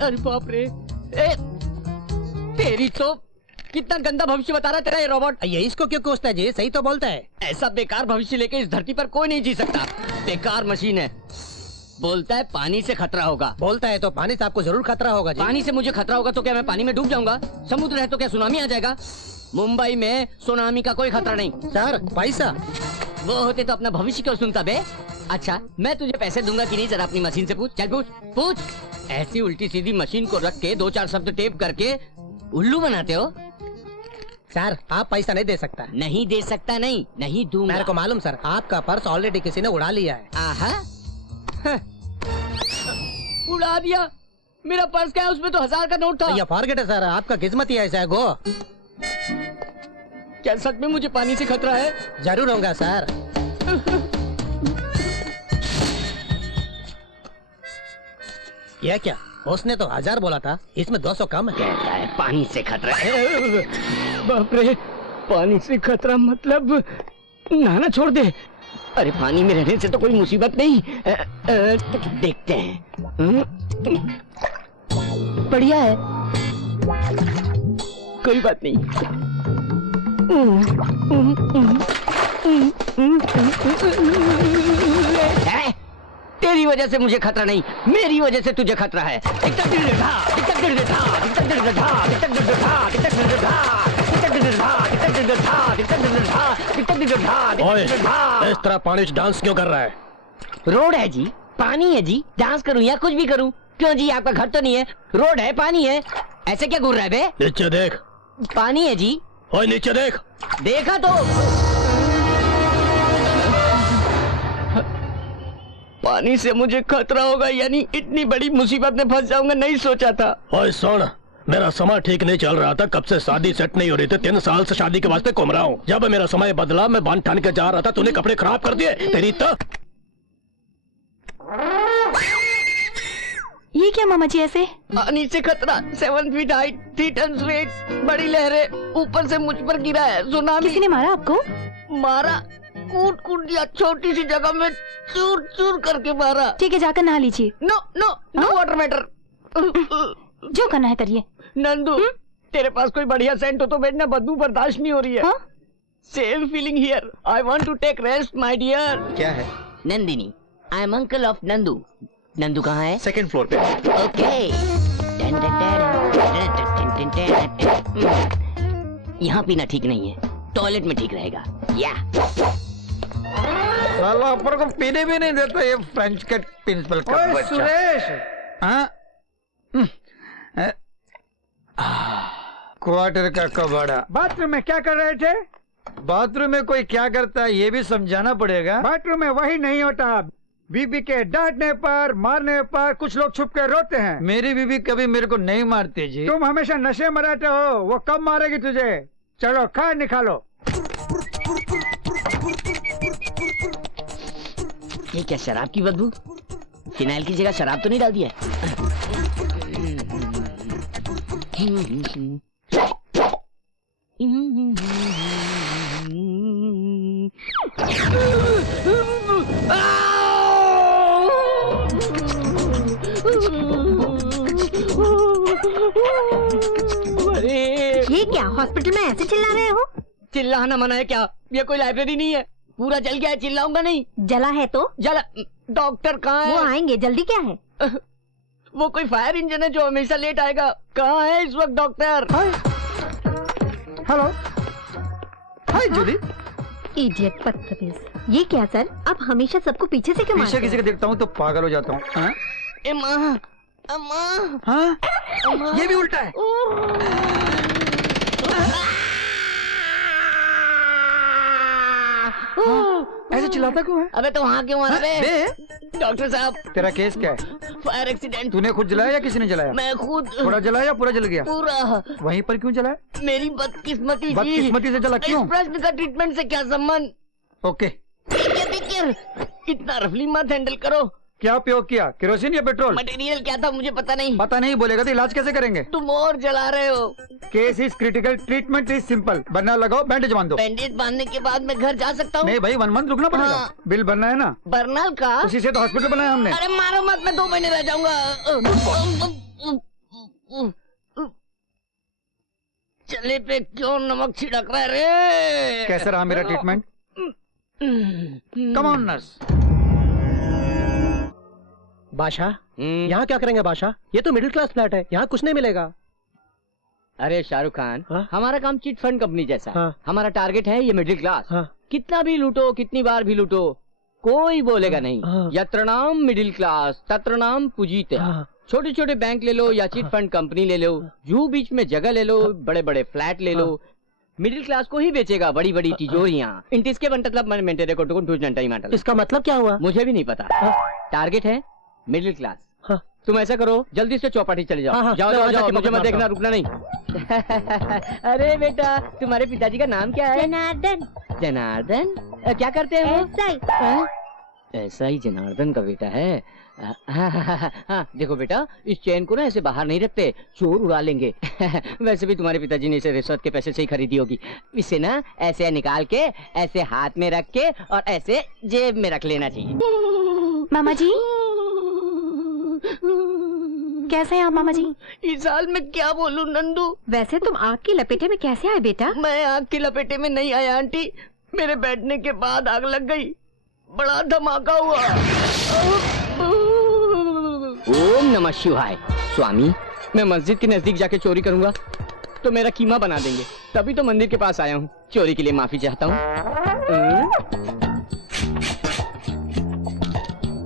अरे बाप रे, तेरी तो कितना गंदा भविष्य बता रहा है तेरा ये रोबोट। ये इसको क्यों कोसता है जी? सही तो बोलता है। ऐसा बेकार भविष्य लेके इस धरती पर कोई नहीं जी सकता। बेकार मशीन है। बोलता है पानी से खतरा होगा। बोलता है तो पानी से आपको जरूर खतरा होगा जी। पानी से मुझे खतरा होगा तो क्या मैं पानी में डूब जाऊंगा? समुद्र है तो क्या सुनामी आ जाएगा? मुंबई में सुनामी का कोई खतरा नहीं। सर पैसा वो होते तो अपना भविष्य क्यों सुनता बे? अच्छा मैं तुझे पैसे दूंगा कि नहीं, जरा अपनी मशीन से पूछ। चल पूछ पूछ। ऐसी उल्टी सीधी मशीन को रख के 2-4 शब्द टेप करके उल्लू बनाते हो। सर आप पैसा नहीं दे सकता। नहीं दे सकता? नहीं नहीं दूंगा। मेरे को मालूम सर, आपका पर्स ऑलरेडी किसी ने उड़ा लिया है। आहा उड़ा दिया? मेरा पर्स क्या है? उसमें तो 1000 का नोट था। ये फॉरगेट है सर, आपका किस्मत ही ऐसा है। गो। क्या सच में मुझे पानी से खतरा है? जरूर होगा सर। ये क्या, उसने तो 1000 बोला था, इसमें 200 कम है। कहता है पानी से खतरा है। बाप रे, पानी से खतरा मतलब नहाना छोड़ दे। अरे पानी में रहने से तो कोई मुसीबत नहीं। देखते हैं। बढ़िया है, कोई बात नहीं। तेरी वजह से मुझे खतरा नहीं, मेरी वजह से तुझे खतरा है। ओए, इस तरह पानी से डांस क्यों कर रहा है? रोड है जी, पानी है जी, डांस करूं या कुछ भी करूं? क्यों जी, आपका घर तो नहीं है? रोड है, पानी है, ऐसे क्या घूर रहा है बे? नीचे देख। पानी है जी। ओए नीचे देख। देखा तो। पानी से मुझे खतरा होगा यानी इतनी बड़ी मुसीबत में फंस जाऊंगा, नहीं सोचा था। ओए सुन, मेरा समय ठीक नहीं चल रहा था, कब से शादी सेट नहीं हो रही थी। 3 साल से शादी के वास्ते घूम रहा हूँ। जब मेरा समय बदला, मैं बांध ठान के जा रहा था, तूने कपड़े खराब कर दिए। तेरी तो ये क्या मामा जी ऐसे? पानी से खतरा, 7 फीट हाइट, 3 टन वेट, बड़ी लहरें, ऊपर से मुझ पर गिरा है सुनामी। किसी ने मारा आपको? मारा? कूट कूट दिया, छोटी सी जगह में चूर चूर करके मारा। ठीक है, जाकर नहा लीजिए। No no no water matter. जो करना है करिए। नंदू, तेरे पास कोई बढ़िया सेंट हो तो भेजना, बदबू बर्दाश्त नहीं हो रही है। Same feeling here, I want to take rest my dear. क्या है? Nandini, I am uncle of Nandu. Nandu कहाँ है? 2nd फ्लोर पे। ओके। यहाँ पीना ठीक नहीं है, टॉयलेट में ठीक रहेगा। या साला ऊपर को पीने भी नहीं देता ये फ्रेंच कट प्रिंसिपल का बच्चा। सुरेश, हाँ? क्वार्टर का कबाड़ा। बाथरूम में क्या कर रहे थे? बाथरूम में कोई क्या करता है ये भी समझाना पड़ेगा। बाथरूम में वही नहीं होता। बीबी के डांटने पर, मारने पर कुछ लोग छुप कर रोते हैं। मेरी बीबी कभी मेरे को नहीं मारती जी। तुम हमेशा नशे में रहते हो, वो कब मारेगी तुझे? चलो खा निकालो। ये क्या शराब की बदबू? फिनाइल की जगह शराब तो नहीं डाल दिया? ये क्या हॉस्पिटल में ऐसे चिल्ला रहे हो? चिल्लाना मना है क्या? ये कोई लाइब्रेरी नहीं है, पूरा जल गया है, चिल्लाऊंगा नहीं। जला है तो? जला? डॉक्टर कहाँ है? वो आएंगे, जल्दी क्या है? वो कोई फायर इंजन है जो हमेशा लेट आएगा। कहाँ है इस वक्त डॉक्टर? हेलो, हाय जूली। इडियट बदतमीज। ये क्या सर, आप हमेशा सबको पीछे से क्यों मारते पीछे किसी को देखता हूँ तो पागल हो जाता हूँ। हाँ? हाँ? ये भी उल्टा है। ऐसे चिल्लाता क्यों है? अबे तो वहाँ क्यों आ रहे? बे, डॉक्टर साहब, तेरा केस क्या है? Fire accident. तूने खुद जलाया या किसी ने जलाया? मैं खुद। थोड़ा जलाया या पूरा जल गया? पूरा। वहीं पर क्यों जलाया? मेरी बदकिस्मती जी। बदकिस्मती से जला क्यों? इस प्रश्न का ट्रीटमेंट से क्या संबंध? ओके। इतना रफली मत हैंडल करो। क्या उपयोग किया, केरोसिन या पेट्रोल? मटेरियल क्या था मुझे पता नहीं। पता नहीं बोलेगा तो इलाज कैसे करेंगे? तुम और जला रहे हो। Case is critical, treatment is simple. Burner लगाओ, बैंडेज बांध दो। बैंडेज बांधने के बाद मैं घर जा सकता हूँ? नहीं भाई, 1 मंथ रुकना पड़ेगा। हाँ। बिल भरना है ना? बर्नल का? उसी से तो हॉस्पिटल बनाया हमने। अरे मारो मत, मैं 2 महीने रह जाऊंगा। चले पे क्यों नमक छिड़क रहा है रे? कैसा रहा मेरा ट्रीटमेंट? Come on nurse. बादशाह, यहाँ क्या करेंगे बादशाह? ये तो मिडिल क्लास फ्लैट है, यहाँ कुछ नहीं मिलेगा। अरे शाहरुख खान, हाँ? हमारा काम चिट फंड कंपनी जैसा। हाँ? हमारा टारगेट है ये मिडिल क्लास। हाँ? कितना भी लूटो, कितनी बार भी लूटो, कोई बोलेगा नहीं। हाँ। यत्र नाम मिडिल क्लास तत्र नाम पूजीते। हाँ। छोटे छोटे बैंक ले लो या चिट फंड कंपनी ले लो, जू बीच में जगह ले लो, बड़े बड़े फ्लैट ले लो, मिडिल क्लास को ही बेचेगा बड़ी बड़ी तिजोरियां। इंटिसके मतलब मैं मेंटेन को टू इसका मतलब क्या हुआ? मुझे भी नहीं पता। टारगेट है मिडिल क्लास। हाँ। तुम ऐसा करो, जल्दी से चौपाटी चले जाओ। हाँ, जाओ जाओ, जाओ, जाके जाओ, मुझे मत मारता देखना, हूँ। रुकना नहीं। अरे बेटा, तुम्हारे पिताजी का नाम क्या है? जनार्दन। जनार्दन? क्या करते हैं वो? ऐसा ही। हाँ? ऐसा ही जनार्दन का बेटा है। हाँ, देखो बेटा, इस चेन को ना ऐसे बाहर नहीं रखते, चोर उड़ा लेंगे। वैसे भी तुम्हारे पिताजी ने इसे रिश्वत के पैसे से ही खरीदी होगी। इसे ना ऐसे निकाल के, ऐसे हाथ में रख के और ऐसे जेब में रख लेना चाहिए। मामा जी कैसे हैं आप मामा जी? इस हाल में क्या बोलूं नंदू? वैसे तुम आग की लपेटे में कैसे आए बेटा? मैं आग की लपेटे में नहीं आया आंटी, मेरे बैठने के बाद आग लग गई, बड़ा धमाका हुआ। ओम नमः शिवाय। स्वामी, मैं मस्जिद के नजदीक जाके चोरी करूंगा तो मेरा कीमा बना देंगे, तभी तो मंदिर के पास आया हूँ। चोरी के लिए माफी चाहता हूँ।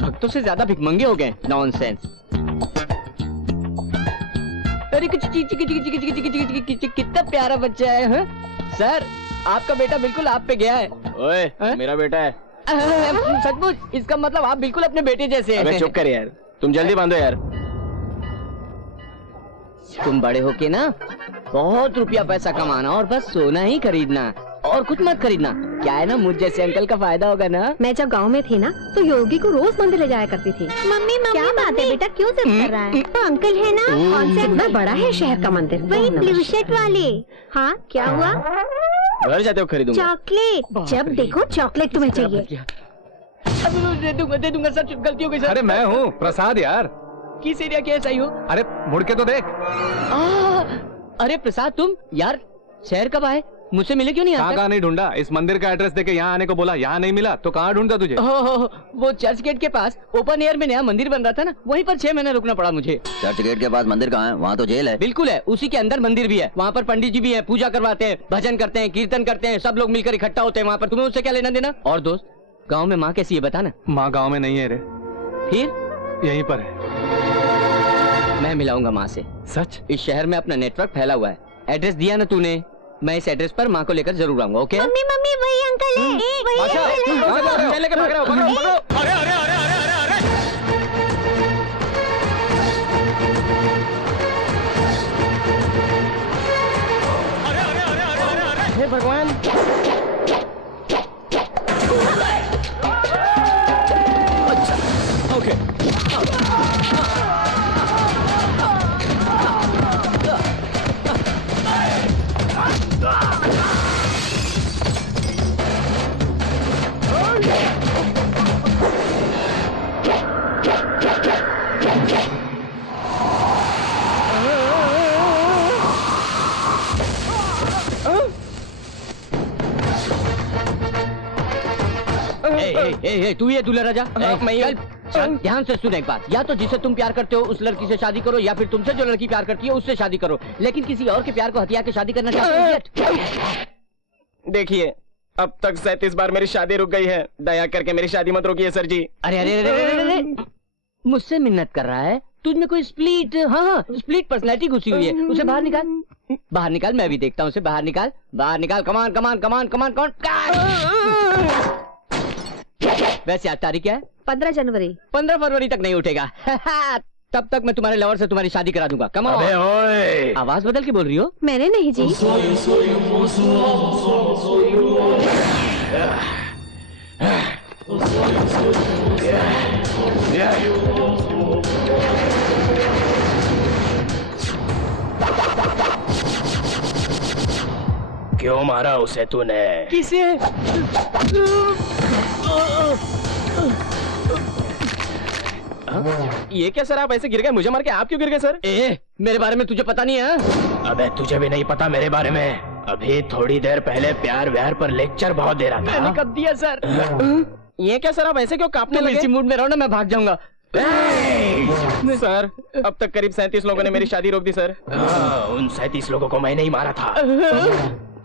भक्तों से ज्यादा भिखमंगे हो गए। नॉनसेंस। अरे कितना प्यारा बच्चा है। हाँ? सर, आपका बेटा बिल्कुल आप पे गया है। ओए, हाँ? मेरा बेटा है। सचमुच? इसका मतलब आप बिल्कुल अपने बेटे जैसे हैं। अबे चुप कर यार, तुम जल्दी बांधो यार। तुम बड़े होके ना बहुत रुपया पैसा कमाना और बस सोना ही खरीदना और कुछ मत खरीदना। क्या है ना, मुझ जैसे अंकल का फायदा होगा ना। मैं जब गांव में थी ना तो योगी को रोज मंदिर ले जाया करती थी। मम्मी क्या बात है बेटा, क्यों जिद कर रहा है? तो अंकल है ना, कौन से? कितना बड़ा है शहर का मंदिर? वही ब्लू शर्ट वाले। हाँ, क्या हुआ? घर जाते हो खरीदूंगा। चॉकलेट, जब देखो चॉकलेट तुम्हें चाहिए। दे दूंगा सर, गलती हो गई सर। अरे मैं हूँ प्रसाद यार। किस एरिया के ऐसा ही हो? अरे मुड़ के तो देख। अरे प्रसाद, तुम यार शहर कब आए? मुझसे मिले क्यों नहीं? कहाँ नहीं ढूंढा? इस मंदिर का एड्रेस देके यहाँ आने को बोला, यहाँ नहीं मिला तो कहाँ ढूंढता तुझे? वो चर्च गेट के पास ओपन एयर में नया मंदिर बन रहा था ना, वहीं पर 6 महीने रुकना पड़ा मुझे। चर्च गेट के पास मंदिर कहाँ है? वहाँ तो जेल है। बिल्कुल है, उसी के अंदर मंदिर भी है। वहाँ पर पंडित जी भी है, पूजा करवाते हैं, भजन करते हैं, कीर्तन करते हैं, सब लोग मिलकर इकट्ठा होते हैं वहाँ पर। तुम्हें उससे क्या लेना देना? और दोस्त, गाँव में माँ कैसी है बता ना। माँ गाँव में नहीं है रे, फिर यहीं पर है। मैं मिलाऊंगा माँ से। सच? इस शहर में अपना नेटवर्क फैला हुआ है। एड्रेस दिया ना तूने, मैं इस एड्रेस पर माँ को लेकर जरूर आऊंगा। ओके? मम्मी मम्मी वही अंकल है, वही अंकल है। चल लेकर भाग रहा हूँ, पकड़ो। अरे अरे अरे अरे अरे अरे! हे भगवान! अच्छा, ओके। तू ये दूल्हा राजा। चल ध्यान से सुन एक बात, या तो जिसे तुम प्यार करते हो उस लड़की से शादी करो, या फिर तुमसे जो लड़की प्यार करती है उससे शादी करो, लेकिन किसी और के प्यार को हथिया के शादी करना चाहते हो? देखिए, अब तक 37 बार मेरी शादी रुक गई है। दया करके मेरी शादी मत रोकिए सर जी। अरे अरे अरे अरे अरे मुझसे मिन्नत कर रहा है? तुझमें कोई स्प्लिट, हाँ स्प्लिट पर्सनैलिटी घुसी हुई है। उसे बाहर निकाल, बाहर निकाल, मैं भी देखता हूँ उसे। बाहर निकाल, बाहर निकाल। कमान कमान कमान कमान कमान। वैसे आज तारीख क्या है? 15 जनवरी। 15 फरवरी तक नहीं उठेगा। तब तक मैं तुम्हारे लवर से तुम्हारी शादी करा दूंगा। Come on. अबे ओए! आवाज बदल के बोल रही हो? मैंने नहीं जी। क्यों मारा उसे तूने? किसे? ये क्या सर, आप ऐसे गिर गए, मुझे मार के आप क्यों गिर गए सर? ए, मेरे बारे में तुझे पता नहीं है? अबे तुझे भी नहीं पता मेरे बारे में? अभी थोड़ी देर पहले प्यार व्यार पर लेक्चर बहुत दे रहा मैंने था। कब दिया सर? ये क्या सर, आप ऐसे क्यों कांपने तुम लगे? इसी मूड में रहो ना, मैं भाग जाऊंगा। सर अब तक करीब 37 लोगों ने मेरी शादी रोक दी सर। उन 37 लोगों को मैंने ही मारा था।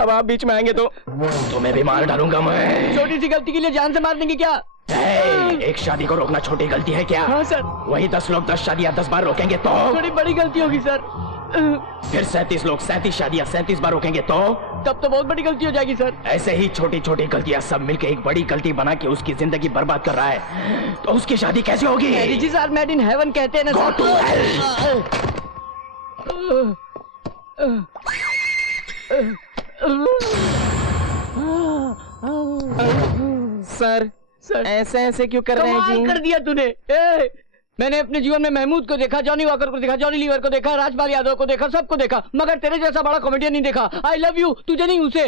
अब आप बीच में आएंगे तो तुम्हें भी मार डालूंगा मैं। छोटी सी गलती के लिए जान से मार देंगे क्या? एक शादी को रोकना छोटी गलती है क्या? हाँ सर। वही 10 लोग 10 शादियां 10 बार रोकेंगे तो? थोड़ी बड़ी गलती होगी सर। फिर 37 लोग 37 शादियां 37 बार रोकेंगे तो? तब तो बहुत बड़ी गलती हो जाएगी सर। ऐसे ही छोटी छोटी गलतियां सब मिलके एक बड़ी गलती बना के उसकी जिंदगी बर्बाद कर रहा है, तो उसकी शादी कैसे होगी? Marriage are made in heaven कहते हैं ना Go to सर सर ऐसे ऐसे क्यों कर रहे हैं कमाल जी? कर दिया तूने। मैंने अपने जीवन में महमूद को देखा, जॉनी वॉकर को देखा, जॉनी लीवर को देखा, राजपाल यादव को देखा, सबको देखा, मगर तेरे जैसा बड़ा कॉमेडियन नहीं देखा। आई लव यू, तुझे नहीं उसे।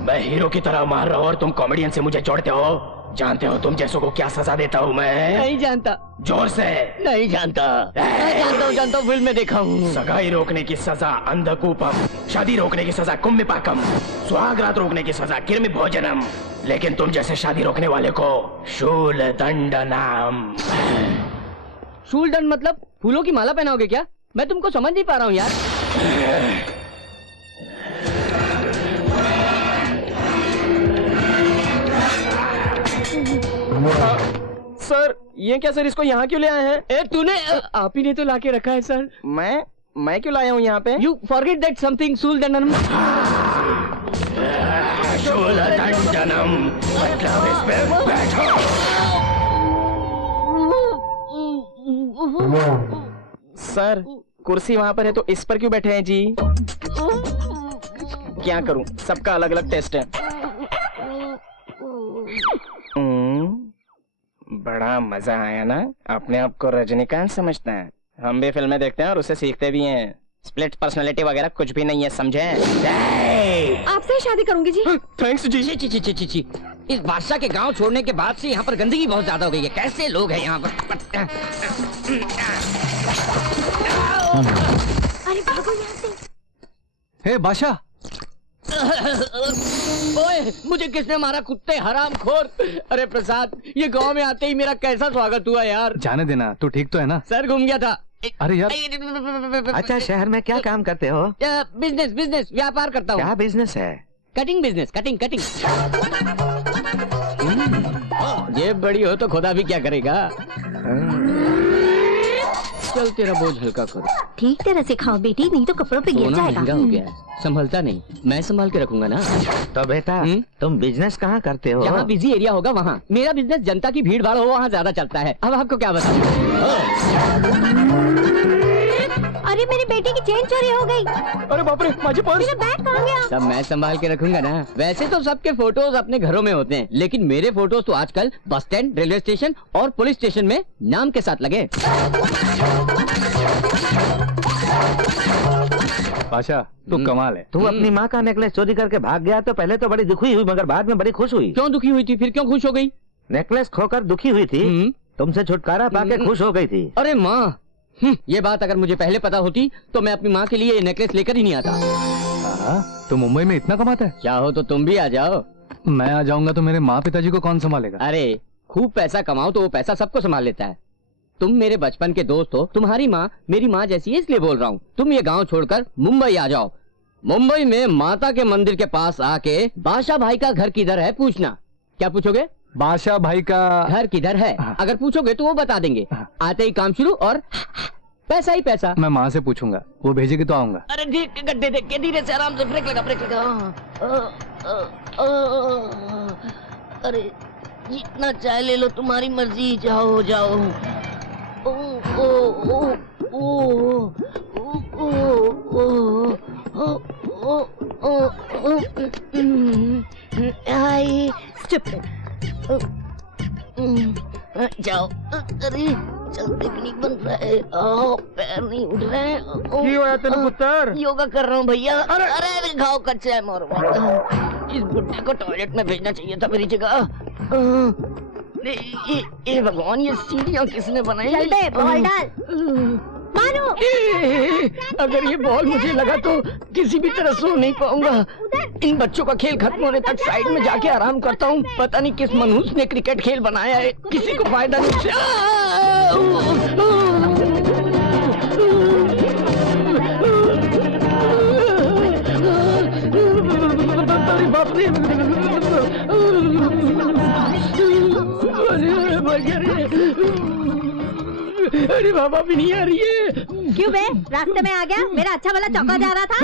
मैं हीरो की तरह मार रहा हूँ और तुम कॉमेडियन से मुझे जोड़ते हो। जानते हो तुम जैसों को क्या सजा देता हूँ मैं? नहीं जानता। जोर से। नहीं जानता। जानता हूँ, फिल्म में देखा हूँ। सगाई रोकने की सजा अंधकूपम, शादी रोकने की सजा कुम्भिपाकम, सुहागरात रोकने की सजा किर्मि भोजनम, लेकिन तुम जैसे शादी रोकने वाले को शूल दंडनाम। शूल दंड मतलब फूलों की माला पहनाओगे क्या? मैं तुमको समझ नहीं पा रहा हूँ यार। सर ये क्या सर, इसको यहाँ क्यों ले आए हैं? ए तूने आप ही ने तो लाके रखा है सर। मैं क्यों लाया हूँ यहाँ पे? यू फॉरगेट दैट समथिंग शूल दंडनम। शूल दंडनम मतलब इस पे बैठो। सर कुर्सी वहाँ पर है तो इस पर क्यों बैठे हैं जी? क्या करूँ, सबका अलग अलग टेस्ट है। बड़ा मजा आया ना? अपने आप को रजनीकांत समझता है। हम भी फिल्में देखते हैं और उससे सीखते भी हैं। स्प्लिट पर्सनालिटी वगैरह कुछ भी नहीं है, समझे? आपसे शादी करूंगी जी। थैंक्स जी। ची ची ची ची ची। इस बादशाह के गांव छोड़ने के बाद से यहाँ पर गंदगी बहुत ज्यादा हो गई है। कैसे लोग हैं यहाँ पर? अरे भागो यहाँ से। हे बादशाह, ओए, मुझे किसने मारा? कुत्ते हरामखोर। अरे प्रसाद, ये गांव में आते ही मेरा कैसा स्वागत हुआ यार। जाने देना, तू ठीक तो है ना? सर घूम गया था। अरे यार। अच्छा, शहर में क्या काम करते हो? बिजनेस बिजनेस व्यापार करता हूँ। क्या बिजनेस है? Cutting business, cutting cutting. ये बड़ी हो तो खुदा भी क्या करेगा। चल तेरा बोझ हल्का करो। ठीक तरह से खाओ बेटी, नहीं तो कपड़ों पे गिर सोना जाएगा। महंगा हो गया है, संभलता नहीं। मैं संभाल के रखूंगा ना। तो बेटा तुम बिजनेस कहाँ करते हो? जहाँ बिजी एरिया होगा वहाँ। मेरा बिजनेस जनता की भीड़ भाड़ हो वहाँ ज्यादा चलता है। अब आपको क्या बताऊं? अरे मेरी बेटी की चेन चोरी हो गई। अरे बाप रे, माझी पर्स। मेरा बैग कहाँ गया? सब मैं संभाल के रखूंगा ना। वैसे तो सबके फोटोज अपने घरों में होते हैं, लेकिन मेरे फोटोज तो आजकल बस स्टैंड, रेलवे स्टेशन और पुलिस स्टेशन में नाम के साथ लगे। बादशाह तू कमाल है। तू अपनी माँ का नेकलेस चोरी करके भाग गया तो पहले तो बड़ी दुखी हुई, मगर बाद में बड़ी खुश हुई। क्यों दुखी हुई थी? फिर क्यों खुश हो गई? नेकलेस खोकर दुखी हुई थी, तुमसे छुटकारा पाके खुश हो गई थी। अरे माँ, ये बात अगर मुझे पहले पता होती तो मैं अपनी माँ के लिए ये नेकलेस लेकर ही नहीं आता। तो मुंबई में इतना कमाता है? चाहो तो तुम भी आ जाओ। मैं आ जाऊंगा तो मेरे माँ पिताजी को कौन संभालेगा? अरे खूब पैसा कमाओ तो वो पैसा सबको संभाल लेता है। तुम मेरे बचपन के दोस्त हो, तुम्हारी माँ मेरी माँ जैसी है, इसलिए बोल रहा हूँ। तुम ये गांव छोड़कर मुंबई आ जाओ। मुंबई में माता के मंदिर के पास आके बादशाह भाई का घर किधर है पूछना। क्या पूछोगे? बादशाह भाई का घर किधर है? अगर पूछोगे तो वो बता देंगे। आते ही काम शुरू और पैसा ही पैसा। मैं माँ से पूछूंगा, वो भेजेगी तो आऊंगा। अरे ठीक, गड्ढे देख के धीरे से आराम से ब्रेक लगा, ब्रेक लगा। अरे जितना चाय ले लो, तुम्हारी मर्जी, जाओ जाओ। ओ ओ ओ ओ ओ ओ ओ ओ आई जाओ। अरे चलते भी नहीं बन रहा है, पैर नहीं उठ रहे हैं। की होया तेरे पुत्र? योगा कर रहा हूँ भैया। अरे घाव कच्चा है मोर। इस बुड्ढे को टॉयलेट में भेजना चाहिए था मेरी जगह। ये भगवान, ये सीढ़ियाँ किसने बनाई? चल बे, बॉल डाल। मानो अगर ये बॉल मुझे लगा तो किसी भी तरह सो नहीं पाऊंगा। इन बच्चों का खेल खत्म होने तक साइड में जाके आराम करता हूँ। पता नहीं किस मनहूस ने क्रिकेट खेल बनाया है, किसी को फायदा नहीं। अरे बाप रे, अरे बाबा भी नहीं आ रही है। क्यों बे, रास्ते में आ गया? मेरा अच्छा वाला चौका जा रहा था।